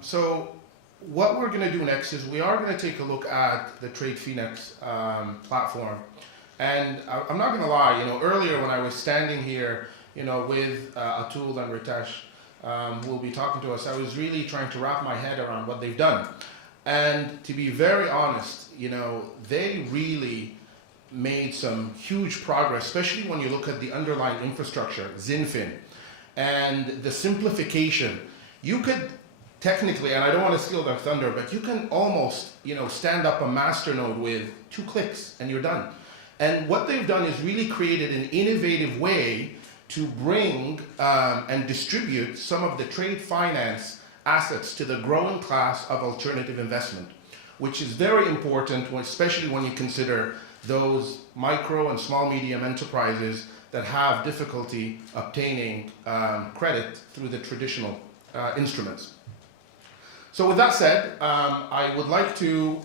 So what we're going to do next is we are going to take a look at the TradeFinex platform. And I'm not going to lie, earlier when I was standing here, with Atul and Ritesh, who will be talking to us, I was really trying to wrap my head around what they've done. And to be very honest, they really made some huge progress, especially when you look at the underlying infrastructure, XinFin, and the simplification. You could technically, and I don't want to steal their thunder, but you can almost, stand up a masternode with 2 clicks and you're done. And what they've done is really created an innovative way to bring and distribute some of the trade finance assets to the growing class of alternative investment, which is very important, especially when you consider those micro and small medium enterprises that have difficulty obtaining credit through the traditional instruments. So with that said, I would like to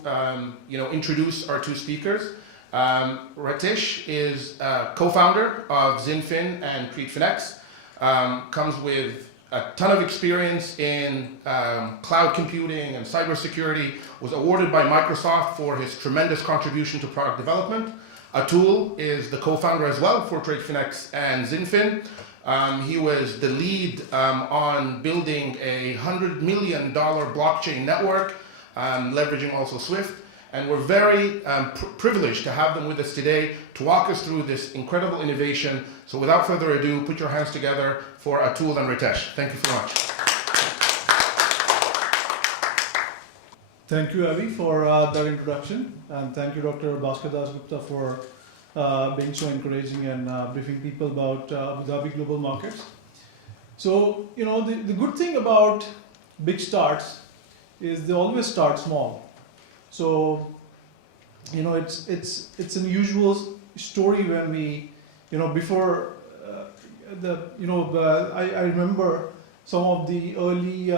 introduce our 2 speakers. Ritesh is co-founder of XinFin and TradeFinex, comes with a ton of experience in cloud computing and cybersecurity, was awarded by Microsoft for his tremendous contribution to product development. Atul is the co-founder as well for TradeFinex and XinFin. He was the lead on building a $100 million blockchain network, leveraging also Swift. And we're very privileged to have them with us today to walk us through this incredible innovation. So without further ado, put your hands together for Atul and Ritesh. Thank you so much. Thank you, Avi, for that introduction. And thank you, Dr. Bhaskar Das Gupta, for being so encouraging and briefing people about Abu Dhabi global markets. So, the good thing about big starts is they always start small. So, it's an usual story when we, before I remember some of the early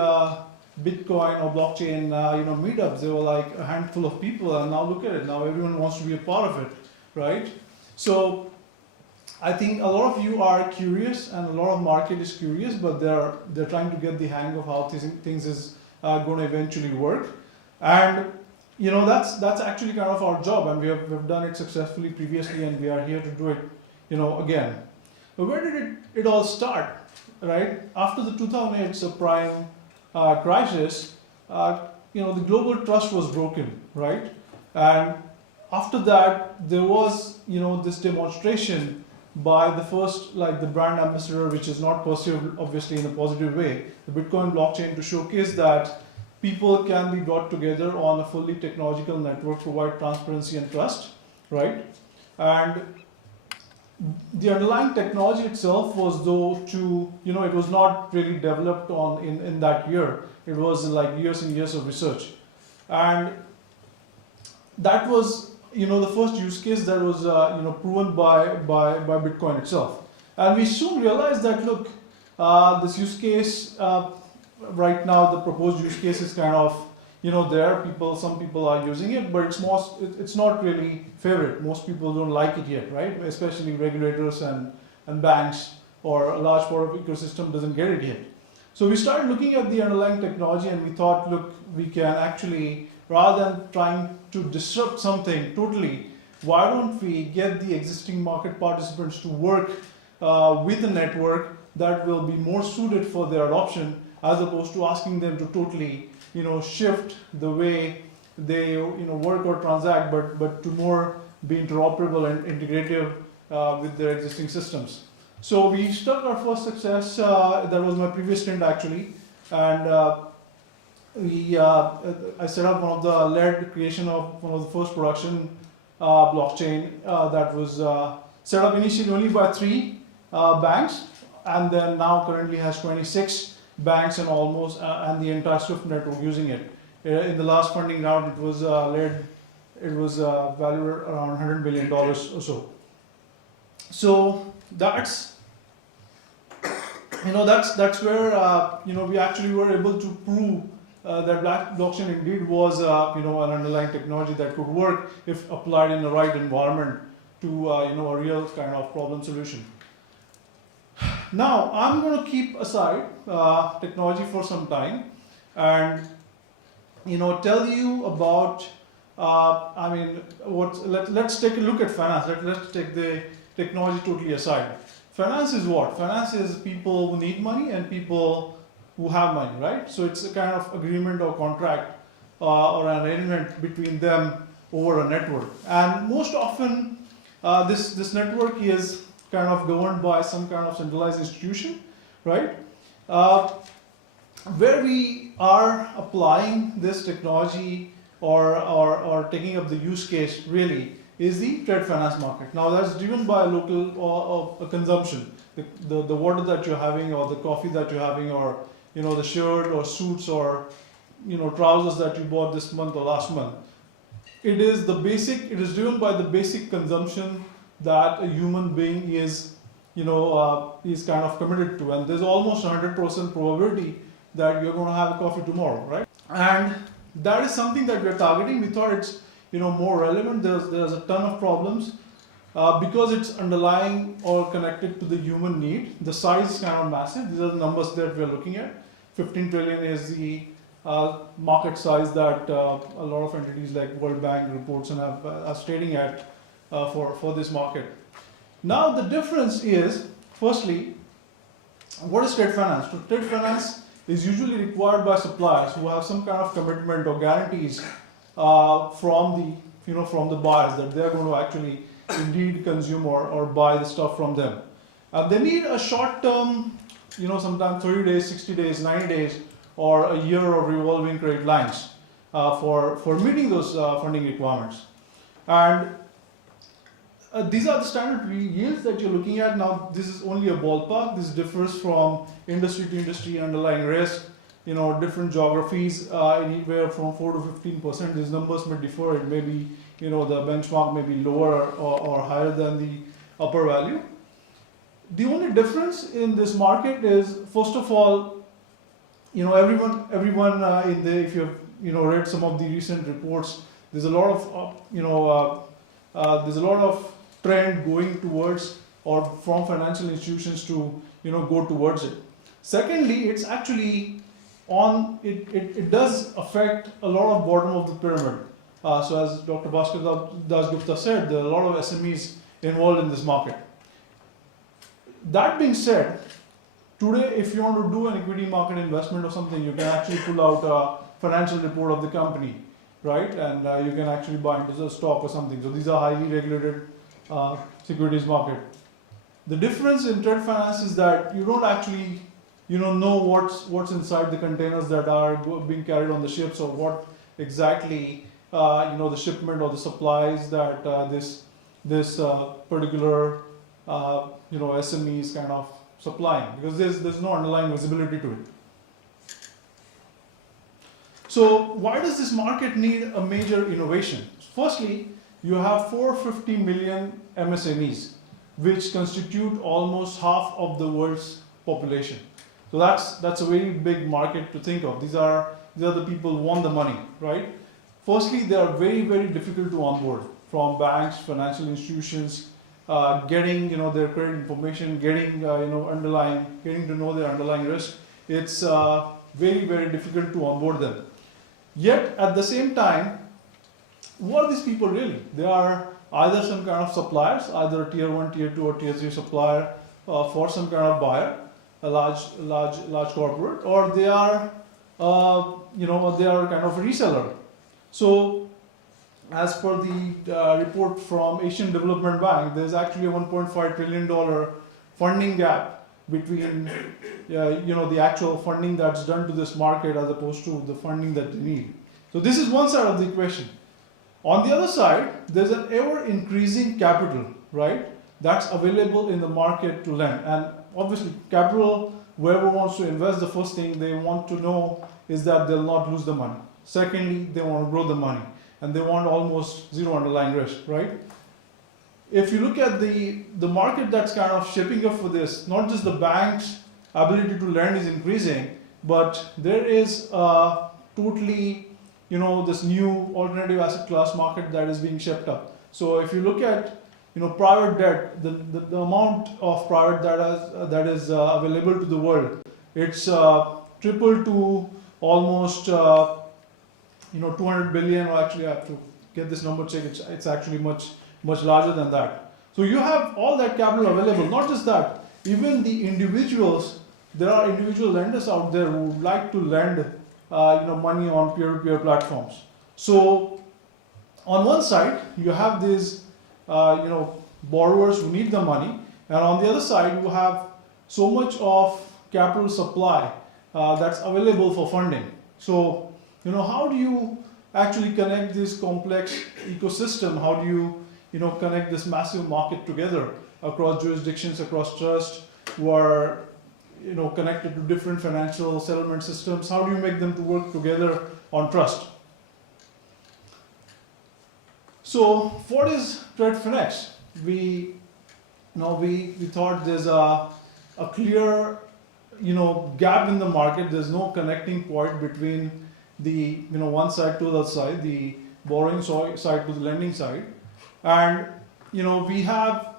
Bitcoin or blockchain, meetups. There were like a handful of people, and now look at it. Now everyone wants to be a part of it, right? So, I think a lot of you are curious, and a lot of market is curious, but they're trying to get the hang of how things is going to eventually work, and that's actually kind of our job, and we've done it successfully previously, and we are here to do it, again. But where did it all start, right? After the 2008 subprime crisis, the global trust was broken, right? And after that, there was, this demonstration by the first, the brand ambassador, which is not perceived obviously in a positive way, the Bitcoin blockchain, to showcase that people can be brought together on a fully technological network, provide transparency and trust, right? And the underlying technology itself was it was not really developed in that year. It was like years and years of research. And that was, the first use case that was, proven by Bitcoin itself. And we soon realized that, look, this use case, right now, the proposed use case is kind of, some people are using it, but it's not really favorite. Most people don't like it yet, right? Especially regulators and banks, or a large part of the ecosystem doesn't get it yet. So we started looking at the underlying technology, and we thought, look, we can actually, rather than trying to disrupt something totally, why don't we get the existing market participants to work with a network that will be more suited for their adoption, as opposed to asking them to totally, shift the way they, work or transact, but to more be interoperable and integrative with their existing systems. So we struck our first success. That was my previous stint actually, and I set up led creation of one of the first production blockchain that was set up initially only by 3 banks, and then now currently has 26 banks and and the entire Swift network using it. In the last funding round, it was valued around $100 million or so. So that's where we actually were able to prove that blockchain indeed was an underlying technology that could work if applied in the right environment to a real kind of problem solution. Now I'm going to keep aside technology for some time, and tell you about. Let's take a look at finance. Let's take the technology totally aside. Finance is what? Finance is people who need money and people who have money, right? So it's a kind of agreement or contract or an arrangement between them over a network. And most often, this network is kind of governed by some kind of centralized institution, right? Where we are applying this technology or taking up the use case really is the trade finance market. Now that's driven by a local or a consumption. The water that you're having, or the coffee that you're having, or the shirt or suits or trousers that you bought this month or last month. It is driven by the basic consumption that a human being is is kind of committed to, and there's almost 100% probability that you're going to have a coffee tomorrow, right? And that is something that we're targeting. We thought it's more relevant. There's a ton of problems because it's underlying or connected to the human need. The size is kind of massive. These are the numbers that we're looking at. 15 trillion is the market size that a lot of entities like World Bank reports and are stating at for this market. Now the difference is, firstly, what is trade finance? So trade finance is usually required by suppliers who have some kind of commitment or guarantees from the buyers that they are going to actually indeed consume or buy the stuff from them. They need a short-term, sometimes 30 days, 60 days, 90 days, or a year of revolving credit lines for meeting those funding requirements. And these are the standard yields that you're looking at. Now, this is only a ballpark. This differs from industry to industry, underlying risk, different geographies, anywhere from 4 to 15%. These numbers may differ. It may be, the benchmark may be lower or higher than the upper value. The only difference in this market is, first of all, everyone if you've read some of the recent reports, there's a lot of trend going towards or from financial institutions to go towards it. Secondly, it's actually it does affect a lot of bottom of the pyramid. So as Dr. Bhaskar Dasgupta said, there are a lot of SMEs involved in this market. That being said, today if you want to do an equity market investment or something, you can actually pull out a financial report of the company, right? And you can actually buy into the stock or something. So these are highly regulated securities market. The difference in trade finance is that you don't actually know what's inside the containers that are being carried on the ships, or what exactly the shipment or the supplies that this particular SME is kind of supplying, because there's no underlying visibility to it. So why does this market need a major innovation? Firstly, you have 450 million MSMEs, which constitute almost half of the world's population. So that's a very big market to think of. These are the people who want the money, right? Firstly, they are very, very difficult to onboard, from banks, financial institutions, getting their credit information, getting to know their underlying risk. It's very, very difficult to onboard them. Yet at the same time, what are these people really? They are either some kind of suppliers, either a tier 1, tier 2, or tier 3 supplier for some kind of buyer, a large corporate, or they are they are kind of a reseller. So as per the report from Asian Development Bank, there's actually a $1.5 trillion funding gap between the actual funding that's done to this market as opposed to the funding that they need. So this is one side of the equation. On the other side, there's an ever increasing capital, right, that's available in the market to lend. And obviously capital, whoever wants to invest, the first thing they want to know is that they'll not lose the money. Secondly, they want to grow the money, and they want almost zero underlying risk, right? If you look at the market that's kind of shaping up for this, not just the bank's ability to lend is increasing, but there is totally this new alternative asset class market that is being shaped up. So if you look at private debt, the amount of private debt that is available to the world, it's triple to almost 200 billion, or actually I have to get this number checked, it's actually much larger than that. So you have all that capital available. Not just that, even the individuals, there are individual lenders out there who would like to lend money on peer-to-peer platforms. So on one side you have these borrowers who need the money, and on the other side you have so much of capital supply that's available for funding. So how do you actually connect this complex ecosystem? How do you connect this massive market together across jurisdictions, across trust, who are connected to different financial settlement systems? How do you make them to work together on trust? So what is TradeFinex? We thought there's a clear gap in the market. There's no connecting point between the one side to the other side, the borrowing side to the lending side, and we have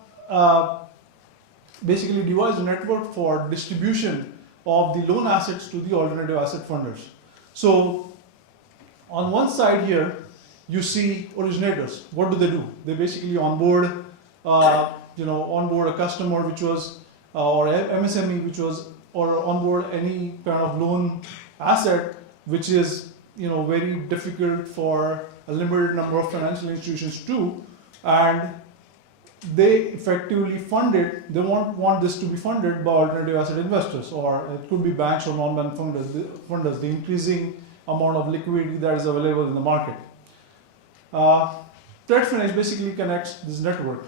basically devised a network for distribution of the loan assets to the alternative asset funders. So on one side here you see originators. What do? They basically onboard onboard a customer which was or MSME which was, or onboard any kind of loan asset which is very difficult for a limited number of financial institutions to do, and they effectively fund it. They want this to be funded by alternative asset investors, or it could be banks or non-bank funders, the increasing amount of liquidity that is available in the market. TradeFinex basically connects this network.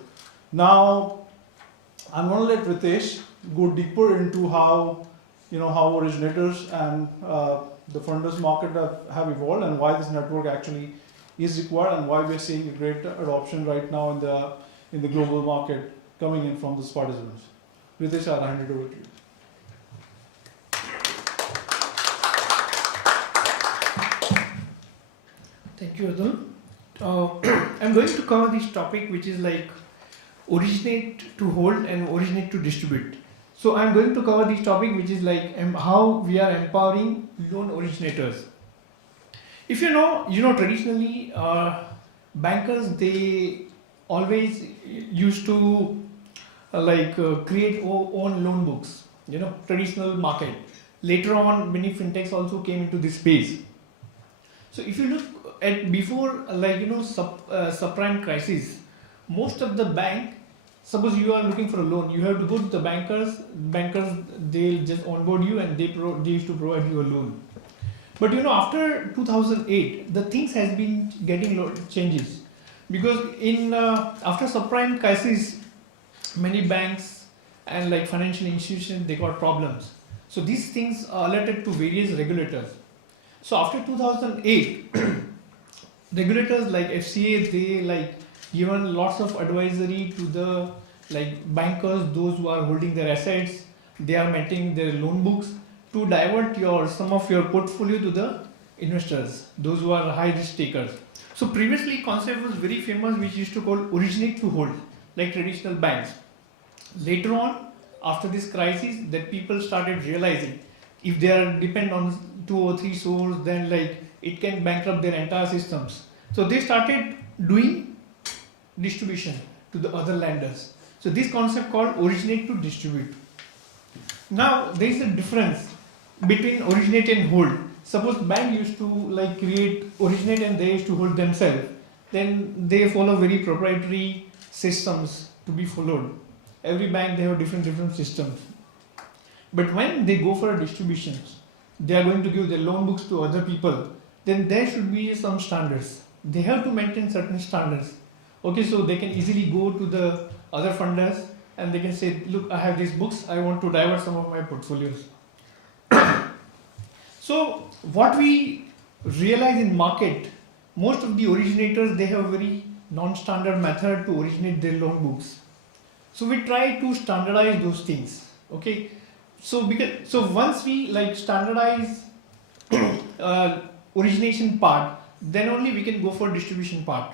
Now I'm going to let Ritesh go deeper into how originators and the funders market have evolved, and why this network actually is required, and why we are seeing a great adoption right now in the global market coming in from these participants. Ritesh, I'll hand it over to you. Thank you, Atul. I'm going to cover this topic, which is like originate to hold and originate to distribute. So I'm going to cover this topic, which is like how we are empowering loan originators. If traditionally bankers, they always used to create own loan books, traditional market. Later on, many fintechs also came into this space. So if you look at before subprime crisis, most of the bank, suppose you are looking for a loan, you have to go to the bankers, they'll just onboard you, and they used to provide you a loan. But after 2008, the things has been getting changes, because after subprime crisis, many banks and financial institutions, they got problems. So these things are alerted to various regulators. So after 2008, regulators like FCA, they given lots of advisory to the bankers, those who are holding their assets, they are maintaining their loan books, to divert some of your portfolio to the investors, those who are high risk takers. So previously concept was very famous, which used to call originate to hold, like traditional banks. Later on, after this crisis, that people started realizing if they are depend on 2 or 3 sources, then it can bankrupt their entire systems. So they started doing distribution to the other lenders. So this concept called originate to distribute. Now there is a difference between originate and hold. Suppose bank used to create originate and they used to hold themselves. Then they follow very proprietary systems to be followed. Every bank, they have different systems. But when they go for distributions, they are going to give their loan books to other people, then there should be some standards. They have to maintain certain standards. Okay, so they can easily go to the other funders and they can say, look, I have these books, I want to divert some of my portfolios. So what we realize in market, most of the originators, they have a very non-standard method to originate their loan books. So we try to standardize those things. Okay, so once we standardize origination part, then only we can go for distribution part.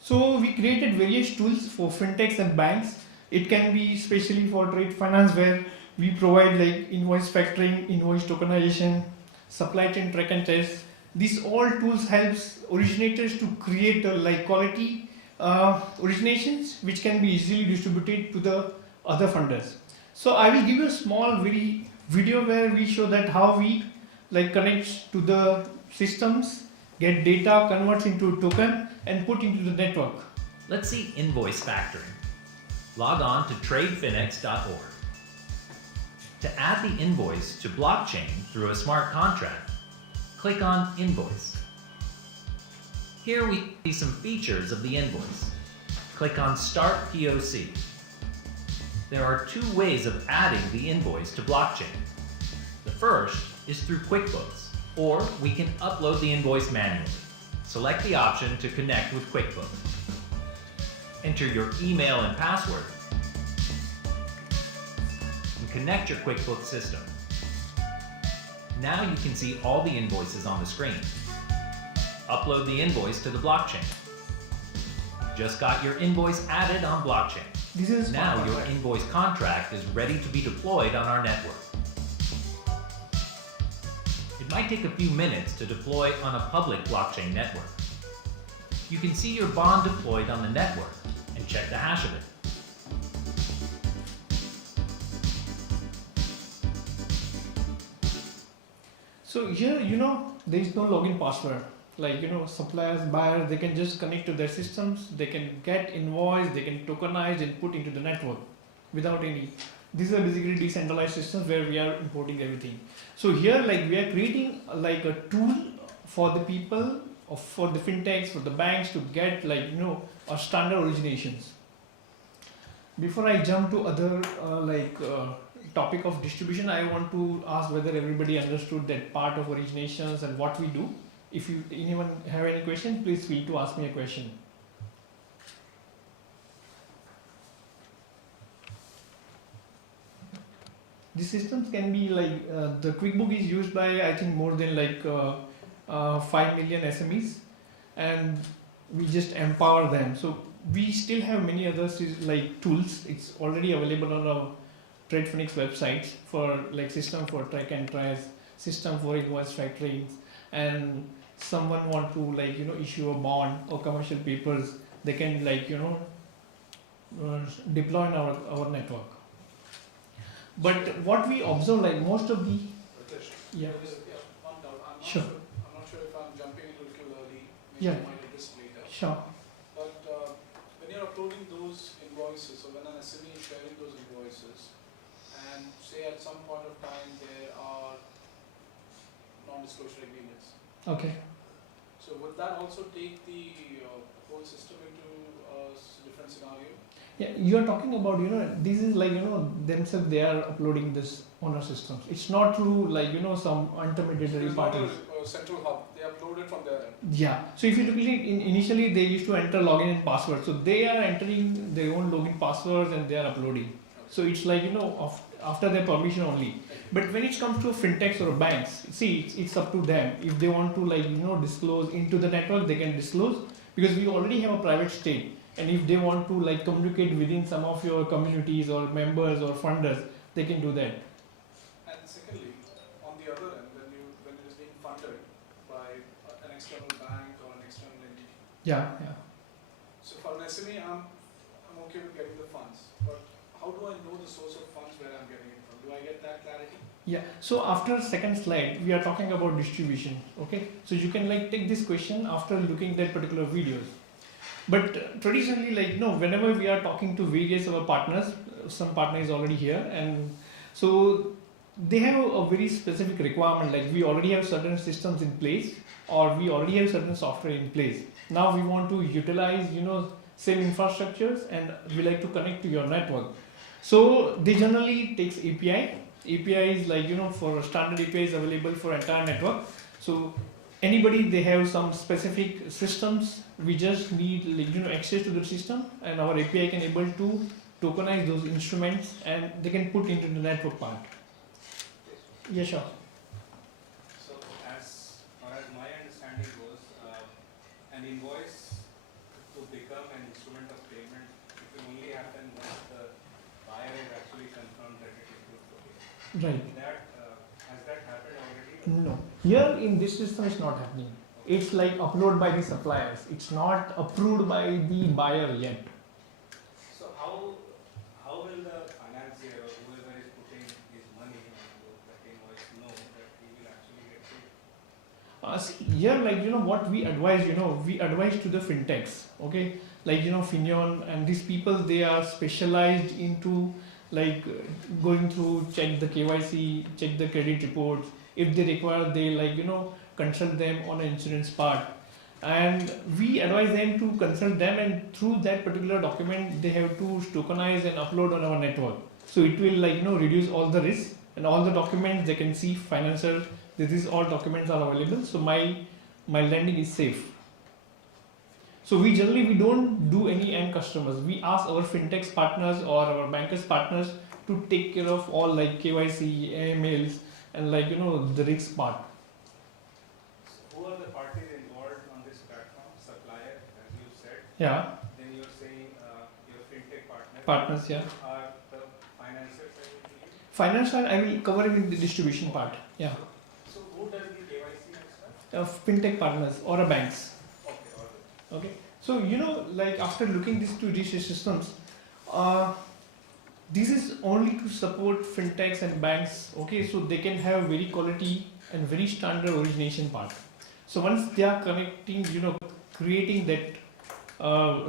So we created various tools for fintechs and banks. It can be especially for trade finance, where we provide invoice factoring, invoice tokenization, supply chain track and trace. These all tools helps originators to create like quality originations which can be easily distributed to the other funders. So I will give you a small very video where we show that how we like connect to the systems, get data, converts into token and put into the network. Let's see invoice factoring. Log on to TradeFinex.org. To add the invoice to blockchain through a smart contract, click on Invoice. Here we see some features of the invoice. Click on Start POC. There are two ways of adding the invoice to blockchain. The first is through QuickBooks, or we can upload the invoice manually. Select the option to connect with QuickBooks. Enter your email and password, and connect your QuickBooks system. Now you can see all the invoices on the screen. Upload the invoice to the blockchain. Just got your invoice added on blockchain. This is Now your invoice contract is ready to be deployed on our network. It might take a few minutes to deploy on a public blockchain network. You can see your bond deployed on the network and check the hash of it. So here, there is no login password. Like, suppliers, buyers, they can just connect to their systems, they can get invoice, they can tokenize and put into the network without any. These are basically decentralized systems where we are importing everything. So here, like, we are creating like a tool for the people, or for the fintechs, for the banks to get like, a standard originations. Before I jump to other topic of distribution, I want to ask whether everybody understood that part of originations and what we do. If anyone have any question, please feel to ask me a question. These systems can be like, the QuickBook is used by I think more than like 5 million SMEs, and we just empower them. So we still have many other like tools. It's already available on our TradeFinex websites for like system for track and trace, system for invoice factoring, and someone want to like issue a bond or commercial papers, they can like deploy in our network. But what we observe, like most of the Ritesh, yeah there is one doubt. Sure. I'm not sure if I'm jumping a little too early. Maybe Yeah. you might address later. sure But when you're uploading those invoices, or when an SME is sharing those invoices, and say at some point of time there are non-disclosure agreements, okay. so would that also take the whole system into a different scenario? Yeah, you are talking about, this is like, themselves, they are uploading this on our systems. It's not through like, some intermediary There's not parties. a central hub. They upload it from their end. Yeah. So if you look at it, initially they used to enter login and password. So they are entering their own login passwords and they are uploading. So it's like, after their permission only. But when it comes to fintechs or banks, see, it's up to them. If they want to like, disclose into the network, they can disclose, because we already have a private state. And if they want to like communicate within some of your communities or members or funders, they can do that. And secondly, on the other end, when it is being funded by an external bank or an external entity. Yeah. So for an SME, I'm okay with getting the funds, but how do I know the source of funds where I'm getting it from? Do I get that clarity? Yeah. So after second slide, we are talking about distribution. Okay. So you can like take this question after looking at particular videos. But traditionally, like whenever we are talking to various of our partners, some partner is already here, and so they have a very specific requirement. Like we already have certain systems in place, or we already have certain software in place. Now we want to utilize same infrastructures, and we like to connect to your network. So they generally takes API. API is like for standard API is available for entire network. So anybody, they have some specific systems, we just need like, access to the system, and our API can able to tokenize those instruments and they can put into the network part. Yeah, sure. So as far as my understanding goes, an invoice to become an instrument of payment, it will only happen once the buyer has actually confirmed that it is good for payment. Right. Has that happened already? No. Here in this system, it's not happening. It's like upload by the suppliers. It's not approved by the buyer yet. So how will the financier or whoever is putting his money on the invoice know that he will actually get paid? See, here, like, what we advise, we advise to the fintechs, okay? Like, Finion and these people, they are specialized into like going through, check the KYC, check the credit reports. If they require, they like, consult them on an insurance part. And we advise them to consult them, and through that particular document, they have to tokenize and upload on our network. So it will like, reduce all the risks, and all the documents they can see financial, these all documents are available. So my lending is safe. So we generally, we don't do any end customers. We ask our fintechs partners or our bankers partners to take care of all like KYC, AMLs, and like, the risk part. So who are the parties involved on this platform? Supplier, as you said. Yeah, Then you're saying your fintech partners, yeah. are the financiers, I believe. Finance side, I will cover it in the distribution part. Yeah, So who does the KYC and stuff? fintech partners or a banks. Okay, all right. Okay, so like after looking these systems, this is only to support fintechs and banks. Okay, so they can have very quality and very standard origination part. So once they are connecting, creating that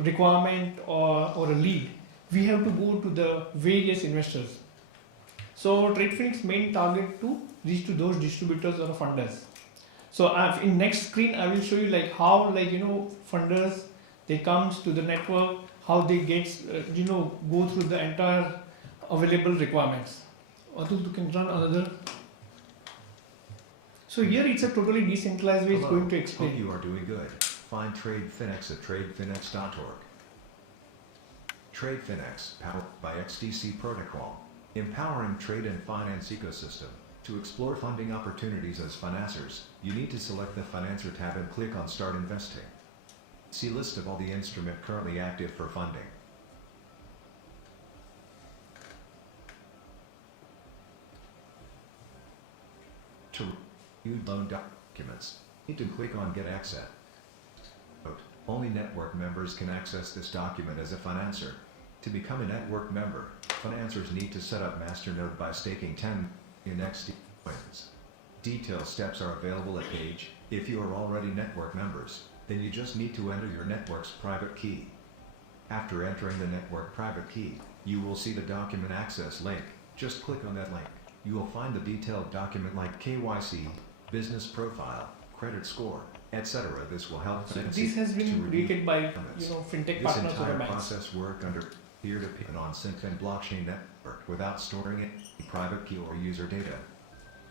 requirement or a lead, we have to go to the various investors. So TradeFinex main target to reach to those distributors or funders. So in next screen, I will show you like how funders, they comes to the network, how they get go through the entire available requirements. Atul, you can run another. So here it's a totally decentralized way. It's Hello. going to Hope explain. you are doing good. Find TradeFinex at tradefinex.org. TradeFinex, powered by XDC Protocol, empowering trade and finance ecosystem. To explore funding opportunities as financiers, you need to select the Financer tab and click on Start Investing. See list of all the instrument currently active for funding. To review loan documents, need to click on Get Access. Note, only network members can access this document as a financer. To become a network member, financiers need to set up Masternode by staking 10 in XD coins. Detailed steps are available at page. If you are already network members, then you just need to enter your network's private key. After entering the network private key, you will see the document access link. Just click on that link. You will find the detailed document like KYC, business profile, credit score, etc. This will help So financiers this has to been review created by documents. fintech This partners or entire banks. process work under peer-to-peer and on XinFin blockchain network without storing any private key or user data.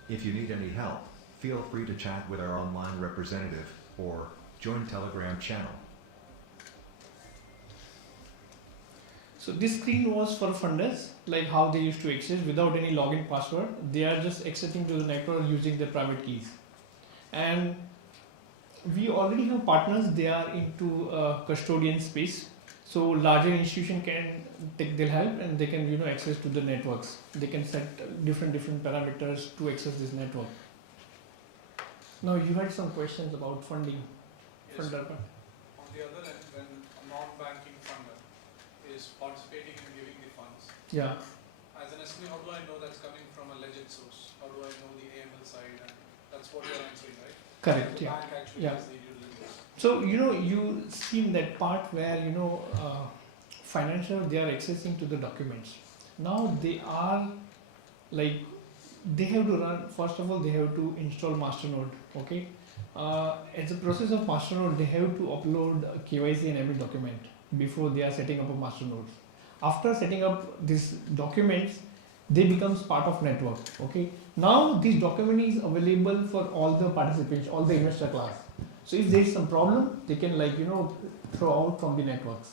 If you need any help, feel free to chat with our online representative or join Telegram channel. So this screen was for funders, like how they used to access without any login password. They are just accessing to the network using their private keys. And we already have partners, they are into custodian space. So larger institution can take their help and they can access to the networks. They can set different parameters to access this network. Now you had some questions about funding. Yes. Funder part. On the other end, when a non-banking funder is participating in giving the funds, Yeah. as an SME, how do I know that's coming from a legit source? How do I know the AML side? And that's what you're answering, right? Correct. The Yeah. bank actually Yeah. has the due diligence. So you seen that part where financial, they are accessing to the documents. Now they are like, they have to run, first of all they have to install Masternode. Okay, as a process of Masternode, they have to upload a KYC and ML document before they are setting up a Masternode. After setting up these documents, they becomes part of network. Okay, now this document is available for all the participants, all the investor class. So if there is some problem, they can throw out from the networks,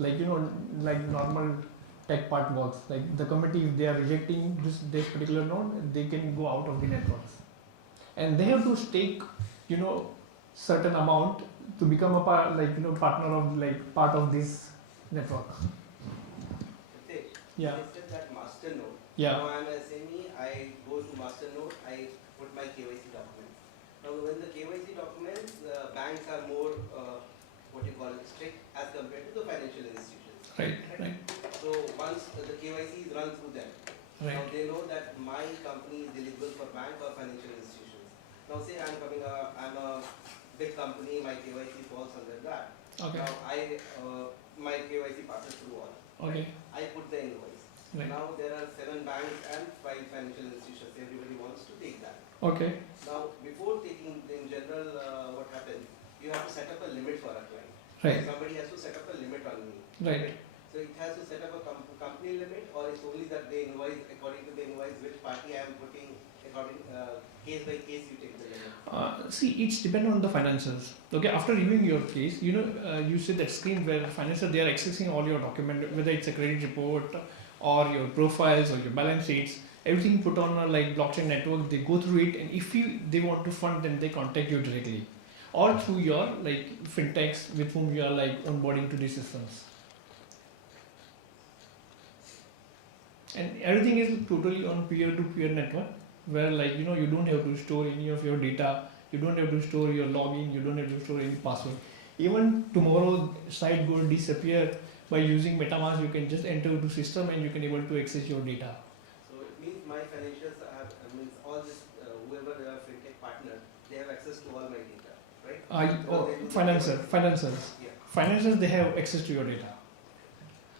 like normal tech part works. Like the committee, if they are rejecting this particular node, they can go out of the networks, and they have to stake certain amount to become a partner of part of this network. Ritesh, Yeah. you said that Masternode. Yeah. Now I'm an SME, I go to Masternode, I put my KYC documents. Right. Now they know that my company is eligible for bank or financial institutions. Now say I'm a big company, my KYC falls under that. Okay. Now my KYC passes through all. Okay. I put the invoice. Right. Now there are 7 banks and 5 financial institutions. Everybody wants to take that. Okay. Now before taking, in general, what happens? You have to set up a limit for a client. Right. Somebody has to set up a limit on me. Right. So it has to set up a company limit, or it's only that they invoice according to the invoice which party I am putting according case by case you take the limit. See, it's depend on the financials. Okay, after reviewing your case, you said that screen where financial they are accessing all your document, whether it's a credit report or your profiles or your balance sheets, everything put on a like blockchain network. They go through it, and if they want to fund, then they contact you directly, or through your like fintechs with whom you are like onboarding to these systems. And everything is totally on peer-to-peer network, where like you don't have to store any of your data, you don't have to store your login, you don't have to store any password. Even tomorrow site go disappear, by using MetaMask you can just enter to system and you can able to access your data. So it means my financials have, means all this, whoever they are fintech partner, they have access to all my data, right? Financials they have access to your data.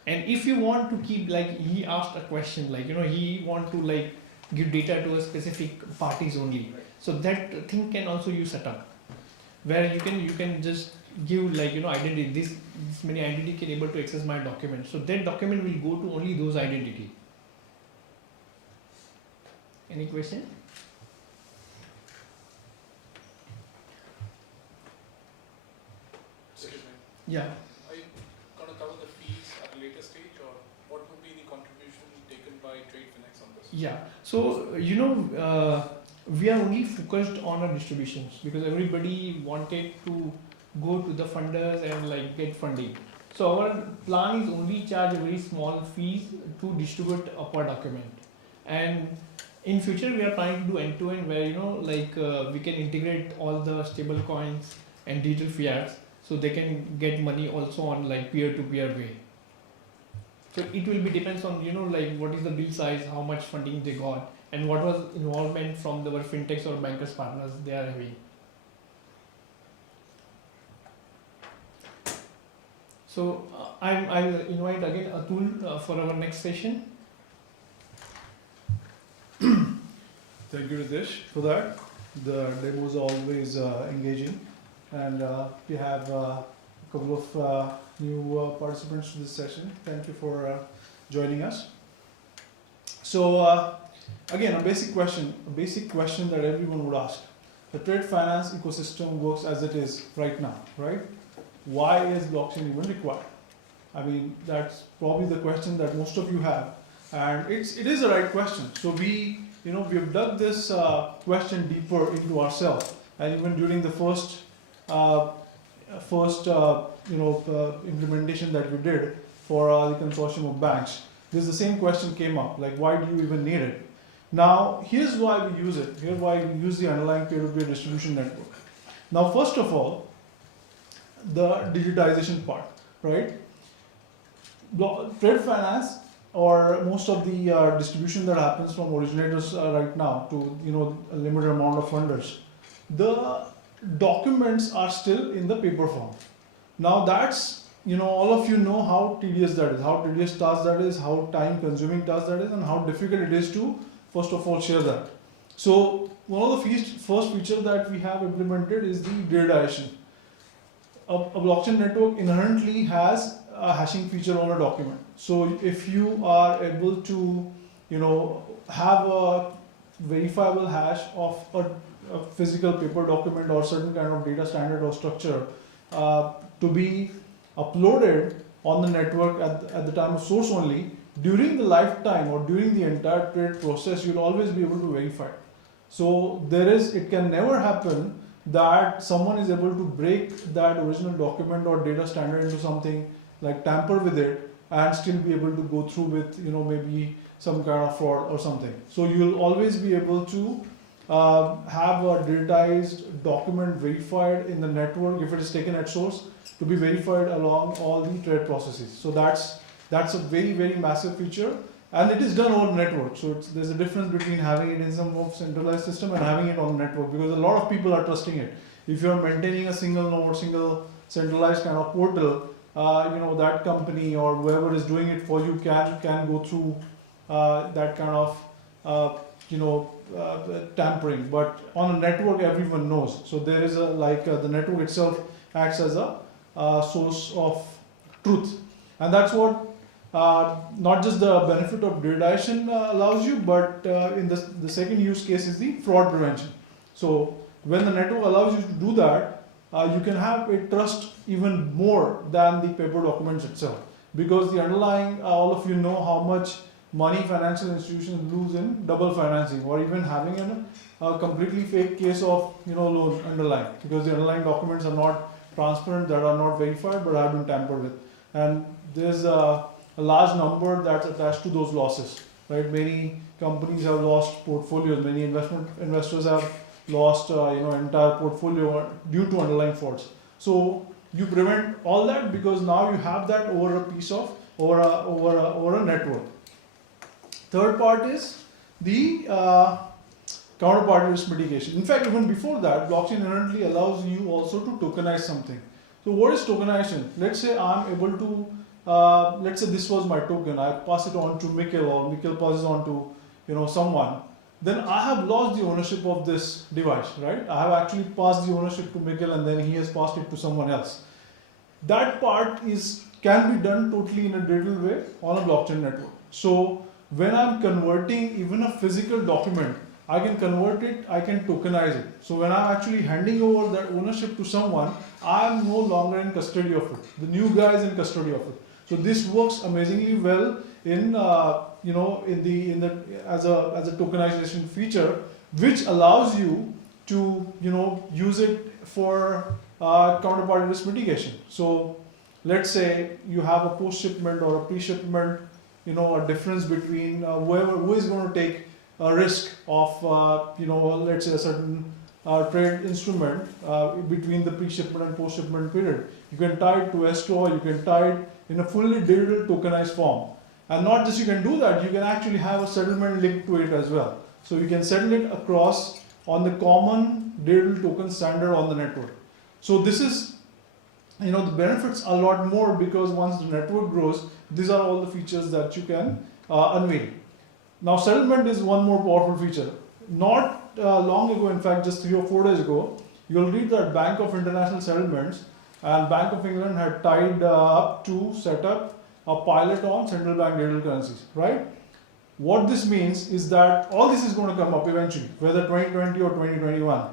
And if you want to keep, like he asked a question, like he want to like give data to a specific parties only. Right. So that thing can also you set up, where you can just give like identity. This many identity can able to access my document. So that document will go to only those identity. Any question? Excuse me. Yeah. Are you going to cover the fees at a later stage, or what would be the contribution taken by TradeFinex on this? Yeah. So we are only focused on our distributions because everybody wanted to go to the funders and like get funding. So our plan is only charge a very small fees to distribute a per document. And in future we are trying to do end-to-end where we can integrate all the stable coins and digital fiats, so they can get money also on like peer-to-peer way. So it will be depends on like what is the bill size, how much funding they got, and what was involvement from our fintechs or bankers partners they are having. So I'll invite again Atul for our next session. Thank you, Ritesh, for that. The demo is always engaging, and we have a couple of new participants to this session. Thank you for joining us. So again, a basic question that everyone would ask. The trade finance ecosystem works as it is right now, right? Why is blockchain even required? I mean, that's probably the question that most of you have, and it is the right question. So we have dug this question deeper into ourselves, and even during the first implementation that we did for the consortium of banks, the same question came up, like why do you even need it? Now here's why we use it. Here's why we use the underlying peer-to-peer distribution network. Now first of all, the digitization part, right? Trade finance, or most of the distribution that happens from originators right now to a limited amount of funders, the documents are still in the paper form. Now that's all of you know how tedious that is, how tedious task that is, how time consuming task that is, and how difficult it is to first of all share that. So one of the first features that we have implemented is the digitization. A blockchain network inherently has a hashing feature on a document. So if you are able to, have a verifiable hash of a physical paper document or certain kind of data standard or structure to be uploaded on the network at the time of source only, during the lifetime or during the entire trade process, you'll always be able to verify. So it can never happen that someone is able to break that original document or data standard into something, like tamper with it, and still be able to go through with maybe some kind of fraud or something. So you'll always be able to have a digitized document verified in the network if it is taken at source, to be verified along all the trade processes. So that's a very, very massive feature and it is done over network. So there's a difference between having it in some of centralized system and having it on network, because a lot of people are trusting it. If you're maintaining a single node, single centralized kind of portal, that company or whoever is doing it for you can go through that kind of tampering. But on a network, everyone knows. So there is the network itself acts as a source of truth, and that's what not just the benefit of derivation allows you, but in the second use case is the fraud prevention. So when the network allows you to do that, you can have a trust even more than the paper documents itself, because the underlying, all of you know how much money financial institutions lose in double financing, or even having a completely fake case of loan underlying, because the underlying documents are not transparent, that are not verified, but have been tampered with. And there's a large number that's attached to those losses, right? Many companies have lost portfolios, many investors have lost entire portfolio due to underlying frauds. So you prevent all that, because now you have that over a piece of over a network. Third part is the counterparty risk mitigation. In fact, even before that, blockchain inherently allows you also to tokenize something. So what is tokenization? Let's say I'm able to, let's say this was my token, I pass it on to Mikkel, or Mikkel passes on to someone. Then I have lost the ownership of this device, right? I have actually passed the ownership to Mikkel, and then he has passed it to someone else. That part can be done totally in a digital way on a blockchain network. So when I'm converting even a physical document, I can convert it, I can tokenize it. So when I'm actually handing over that ownership to someone, I'm no longer in custody of it. The new guy is in custody of it. So this works amazingly well in as a tokenization feature, which allows you to use it for counterparty risk mitigation. So let's say you have a post shipment or a pre shipment, a difference between who is going to take a risk of let's say a certain trade instrument between the pre shipment and post shipment period. You can tie it to escrow, you can tie it in a fully digital tokenized form. And not just you can do that, you can actually have a settlement linked to it as well. So you can settle it across on the common digital token standard on the network. So this is, the benefits a lot more, because once the network grows, these are all the features that you can unveil. Now settlement is one more powerful feature. Not long ago, in fact just 3 or 4 days ago, you'll read that Bank of International Settlements and Bank of England had tied up to set up a pilot on central bank digital currencies, right? What this means is that all this is going to come up eventually, whether 2020 or 2021.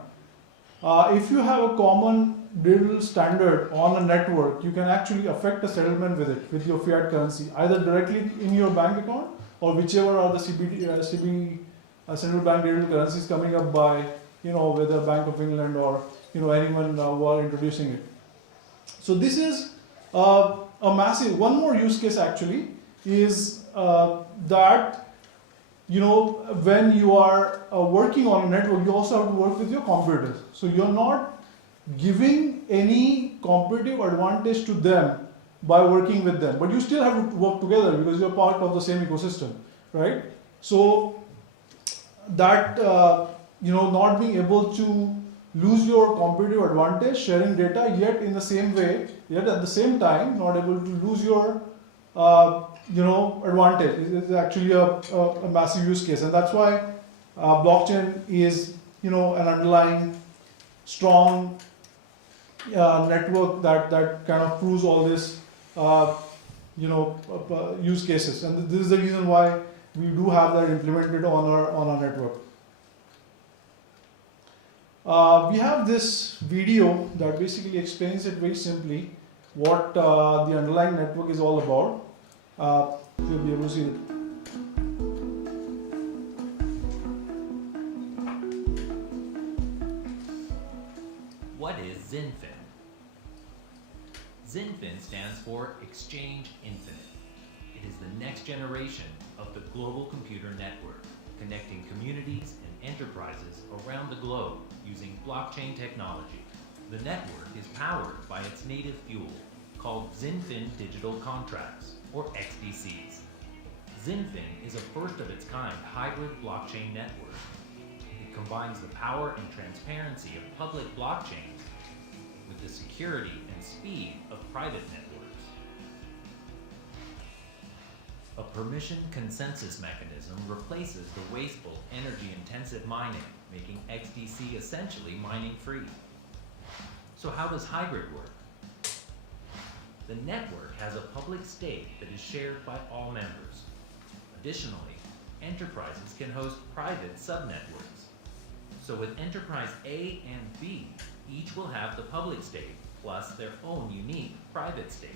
If you have a common digital standard on a network, you can actually affect a settlement with it, with your fiat currency, either directly in your bank account, or whichever are the CB central bank digital currencies coming up by, whether Bank of England or anyone who are introducing it. So this is a massive, one more use case actually is that when you are working on a network, you also have to work with your competitors. So you're not giving any competitive advantage to them by working with them, but you still have to work together because you're part of the same ecosystem, right? So that not being able to lose your competitive advantage, sharing data, yet in the same way, yet at the same time not able to lose your advantage is actually a massive use case, and that's why blockchain is an underlying strong network that kind of proves all this use cases, and this is the reason why we do have that implemented on our network. We have this video that basically explains it very simply what the underlying network is all about. You'll be able to see it. What is XinFin? XinFin stands for Exchange Infinite. It is the next generation of the global computer network, connecting communities and enterprises around the globe using blockchain technology. The network is powered by its native fuel, called XinFin Digital Contracts, or XDCs. XinFin is a first of its kind hybrid blockchain network. It combines the power and transparency of public blockchains with the security and speed of private networks. A permission consensus mechanism replaces the wasteful, energy-intensive mining, making XDC essentially mining-free. So how does hybrid work? The network has a public stake that is shared by all members. Additionally, enterprises can host private subnetworks. So with Enterprise A and B, each will have the public stake plus their own unique private stake.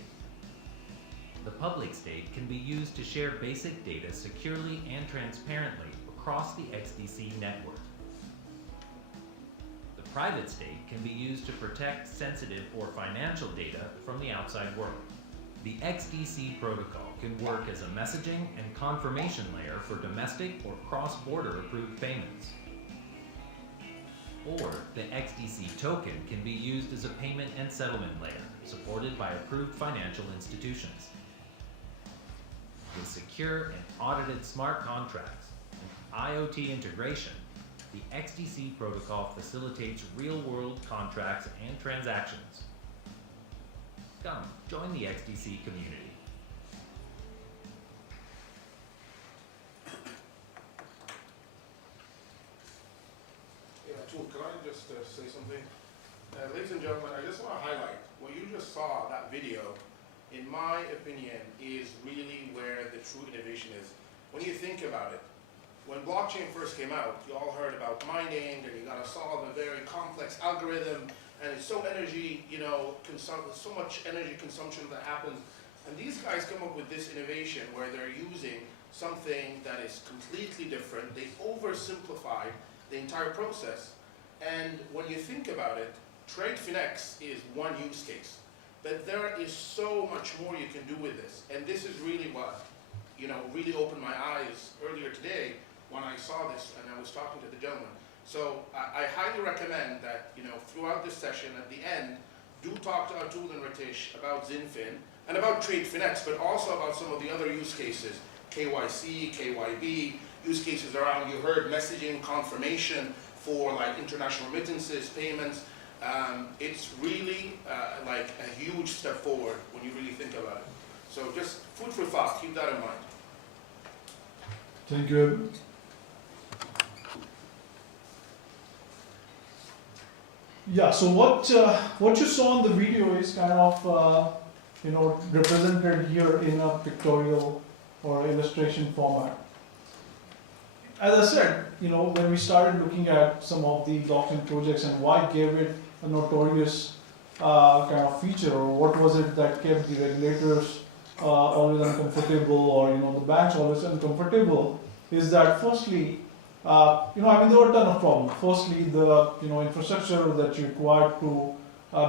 The public stake can be used to share basic data securely and transparently across the XDC network. The private stake can be used to protect sensitive or financial data from the outside world. The XDC protocol can work as a messaging and confirmation layer for domestic or cross-border approved payments. Or the XDC token can be used as a payment and settlement layer, supported by approved financial institutions. With secure and audited smart contracts and IoT integration, the XDC protocol facilitates real-world contracts and transactions. Come, join the XDC community. Yeah, Atul, can I just say something? Ladies and gentlemen, I just want to highlight what you just saw, that video, in my opinion, is really where the true innovation is. When you think about it, when blockchain first came out, you all heard about mining, and you got to solve a very complex algorithm, and it's so energy, so much energy consumption that happens. And these guys come up with this innovation where they're using something that is completely different. They oversimplified the entire process. And when you think about it, TradeFinex is one use case. But there is so much more you can do with this. And this is really what, really opened my eyes earlier today when I saw this and I was talking to the gentleman. So I highly recommend that, throughout this session, at the end, do talk to Atul and Ritesh about XinFin and about TradeFinex, but also about some of the other use cases, KYC, KYB, use cases around, you heard messaging, confirmation for like international remittances, payments. It's really like a huge step forward when you really think about it. So just food for thought, keep that in mind. Thank you. Yeah, so what you saw in the video is kind of represented here in a pictorial or illustration format. As I said, when we started looking at some of the blockchain projects and why gave it a notorious kind of feature, or what was it that kept the regulators always uncomfortable, or the banks always uncomfortable, is that firstly, there were a ton of problems. Firstly, the infrastructure that you required to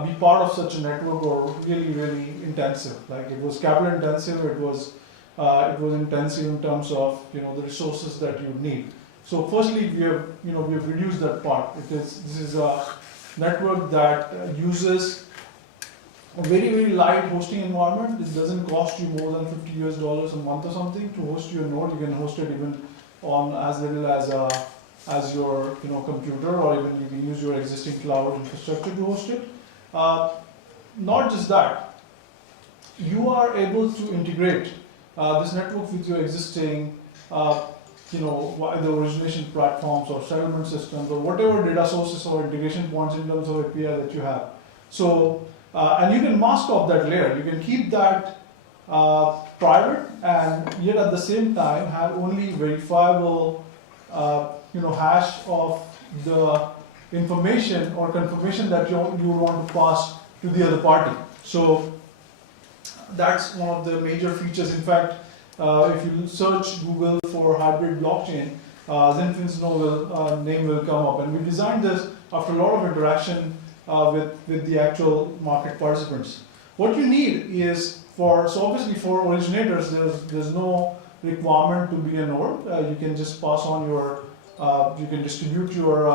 be part of such a network were really, really intensive. Like it was capital intensive. It was intensive in terms of the resources that you need. So firstly, we have reduced that part. This is a network that uses a very, very light hosting environment. This doesn't cost you more than $50 a month or something to host your node. You can host it even on as little as your computer, or even you can use your existing cloud infrastructure to host it. Not just that, you are able to integrate this network with your existing either origination platforms or settlement systems or whatever data sources or integration points in terms of API that you have. So and you can mask off that layer. You can keep that private, and yet at the same time have only verifiable hash of the information or confirmation that you want to pass to the other party. So that's one of the major features. In fact, if you search Google for hybrid blockchain, XinFin's name will come up. And we designed this after a lot of interaction with the actual market participants. What you need is obviously for originators, there's no requirement to be a node. You can just pass on you can distribute your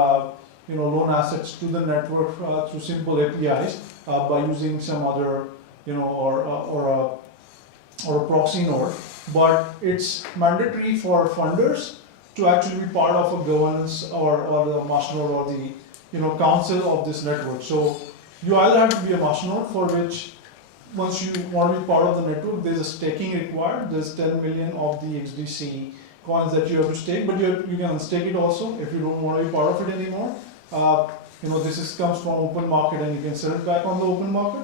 loan assets to the network through simple APIs by using some other or a proxy node. but it's mandatory for funders to actually be part of a governance or the masternode or the council of this network. So you either have to be a masternode, for which once you want to be part of the network, there's a staking required. There's 10 million of the XDC coins that you have to stake, but you can unstake it also if you don't want to be part of it anymore. Comes from open market and you can sell it back on the open market.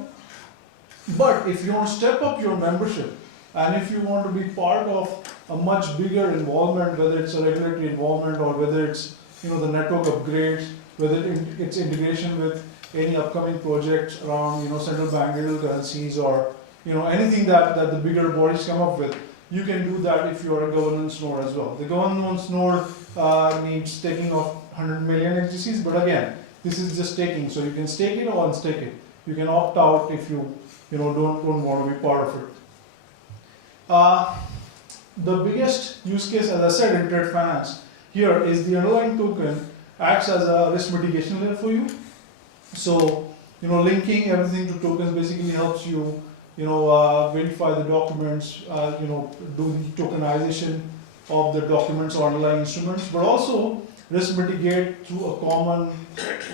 But if you want to step up your membership and if you want to be part of a much bigger involvement, whether it's a regulatory involvement or whether it's the network upgrades, whether it's integration with any upcoming projects around central bank digital currencies or anything that the bigger bodies come up with, you can do that if you are a governance node as well. The governance node needs staking of 100 million XDCs, but again, this is just staking, so you can stake it or unstake it. You can opt out if you don't want to be part of it. The biggest use case, as I said, in trade finance here is the underlying token acts as a risk mitigation layer for you. So, linking everything to tokens basically helps you, verify the documents, do the tokenization of the documents or underlying instruments, but also risk mitigate through a common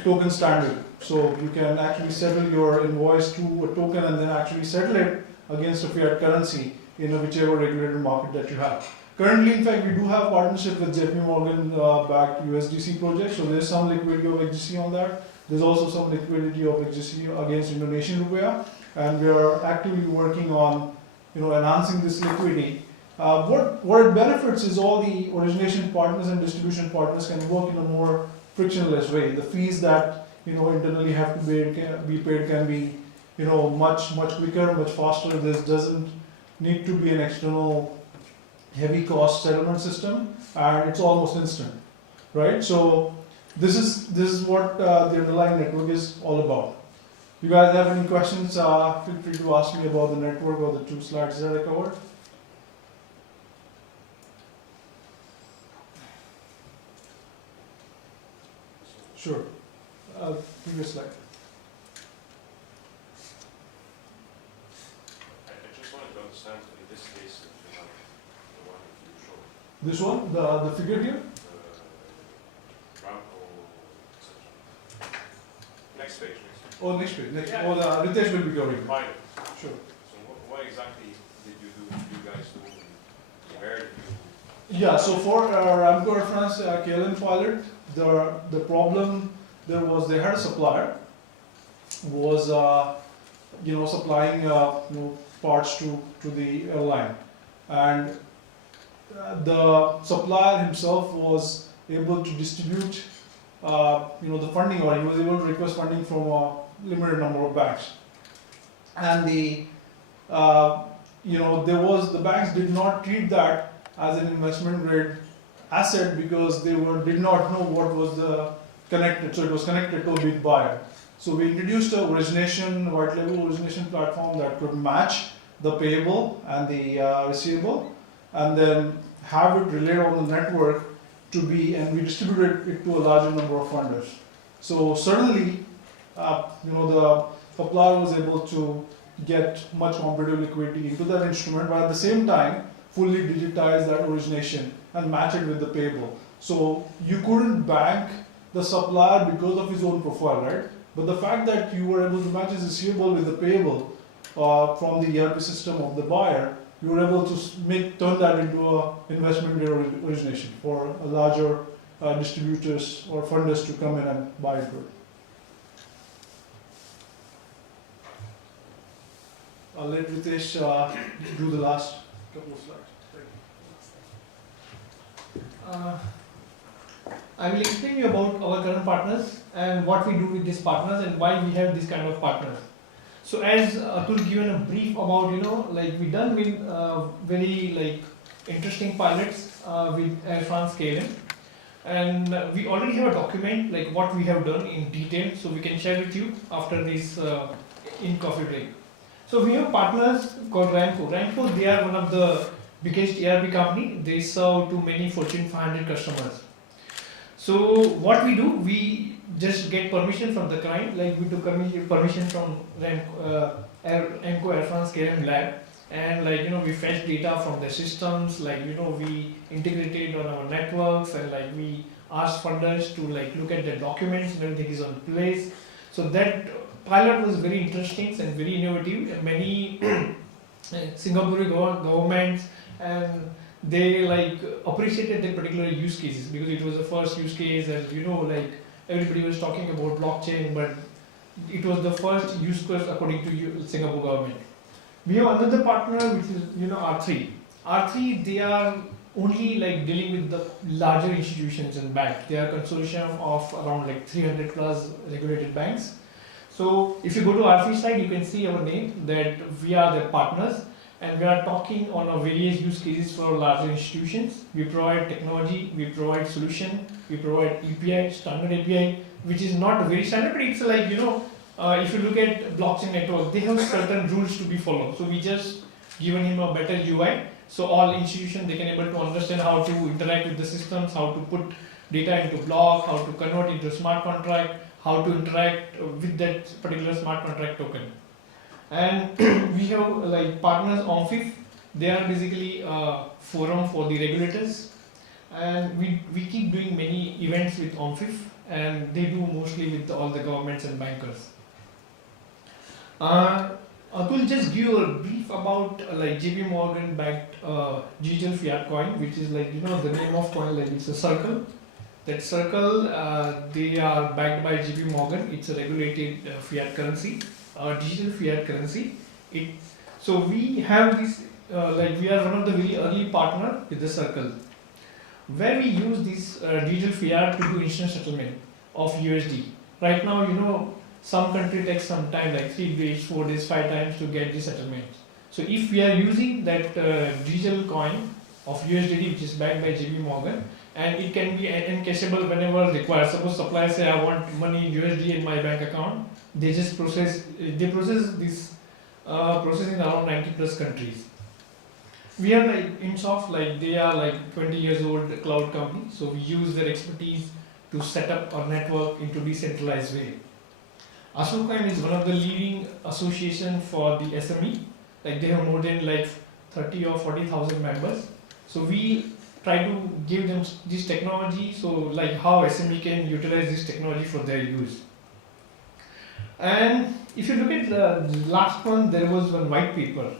token standard. So you can actually settle your invoice to a token and then actually settle it against a fiat currency in whichever regulated market that you have. Currently, in fact, we do have partnership with JP Morgan backed USDC project, so there's some liquidity of XDC on that. There's also some liquidity of XDC against Indonesian rupiah, and we are actively working on enhancing this liquidity. What it benefits is all the origination partners and distribution partners can work in a more frictionless way. The fees that internally have to be paid can be much quicker, much faster. This doesn't need to be an external heavy cost settlement system, and it's almost instant, right? So this is what the underlying network is all about. You guys have any questions? Feel free to ask me about the network or the 2 slides that I covered. Sure. Previous slide. I just wanted to understand in this case that you have the one that you showed, This one, the figure here. Ramco, etc. Next page. Oh, next page. Yeah. Oh, Ritesh will be covering. Pilot. Sure. So what exactly did you do? You guys do? Where did you? Yeah. So for Ramco Air France KLM pilot, the problem there was they had a supplier was supplying parts to the airline, and the supplier himself was able to distribute the funding, or he was able to request funding from a limited number of banks, and the the banks did not treat that as an investment grade asset because they did not know what was the connected, so it was connected to a big buyer. So we introduced a origination, white label origination platform that could match the payable and the receivable, and then have it relayed on the network to be, and we distributed it to a larger number of funders. So certainly, the supplier was able to get much competitive liquidity into that instrument, but at the same time, fully digitize that origination and match it with the payable. So you couldn't bank the supplier because of his own profile, right? But the fact that you were able to match his receivable with the payable from the ERP system of the buyer, you were able to turn that into a investment grade origination for a larger distributors or funders to come in and buy into it. I'll let Ritesh do the last couple of slides. I will explain you about our current partners and what we do with these partners and why we have this kind of partners. So as Atul given a brief about, we done with very interesting pilots with Air France KLM, and we already have a document like what we have done in detail, so we can share with you after this in coffee break. So we have partners called Ramco. Ramco, they are one of the biggest ERP company. They serve to many Fortune 500 customers. So what we do, we just get permission from the client, like we took permission from Ramco Air France KLM lab, and like we fetch data from the systems, like we integrated on our networks, and like we asked funders to like look at the documents and everything is on place. So that pilot was very interesting and very innovative, and many Singaporean governments and they like appreciated that particular use cases because it was the first use case, and like everybody was talking about blockchain, but it was the first use case according to Singapore government. We have another partner which is R3. R3, they are only like dealing with the larger institutions and banks. They are a consortium of around like 300 plus regulated banks. So if you go to R3 side, you can see our name that we are the partners, and we are talking on our various use cases for larger institutions. We provide technology, we provide solution, we provide API, standard API, which is not very standard, but it's like if you look at blockchain network, they have certain rules to be followed. So we just given him a better UI, so all institutions they can able to understand how to interact with the systems, how to put data into block, how to convert into smart contract, how to interact with that particular smart contract token. And we have like partners OMFIF. They are basically a forum for the regulators, and we keep doing many events with OMFIF, and they do mostly with all the governments and bankers. Atul, just give a brief about like JP Morgan backed digital fiat coin, which is like the name of coin, like it's a circle. That circle, they are backed by JP Morgan. It's a regulated fiat currency, digital fiat currency. So we have this, like we are one of the very early partner with the circle, where we use this digital fiat to do instant settlement of USD. Right now, some country takes some time, like 3 days, 4 days, 5 times to get the settlement. So if we are using that digital coin of USDT, which is backed by JP Morgan, and it can be encashable whenever required. Suppose supplier say I want money in USD in my bank account, they just process this process in around 90 plus countries. We are like InSoft, like they are like 20 years old cloud company, so we use their expertise to set up our network into decentralized way. Asucoin is one of the leading association for the SME, like they have more than like 30 or 40,000 members. So we try to give them this technology, so like how SME can utilize this technology for their use. And if you look at the last one, there was one white paper,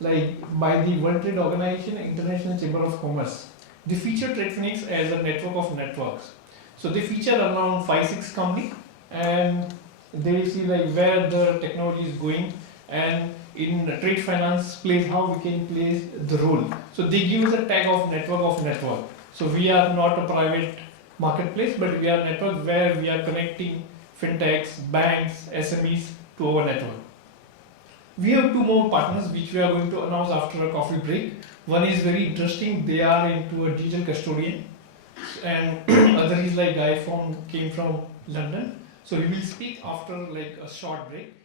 like by the World Trade Organization, International Chamber of Commerce. They feature TradeFinex as a network of networks. So they feature around 5-6 companies, and they see like where the technology is going, and in trade finance plays how we can play the role. So they give us a tag of network. So we are not a private marketplace, but we are a network where we are connecting fintechs, banks, SMEs to our network. We have 2 more partners which we are going to announce after a coffee break. One is very interesting, they are into a digital custodian, and other is like guy came from London. So we will speak after like a short break.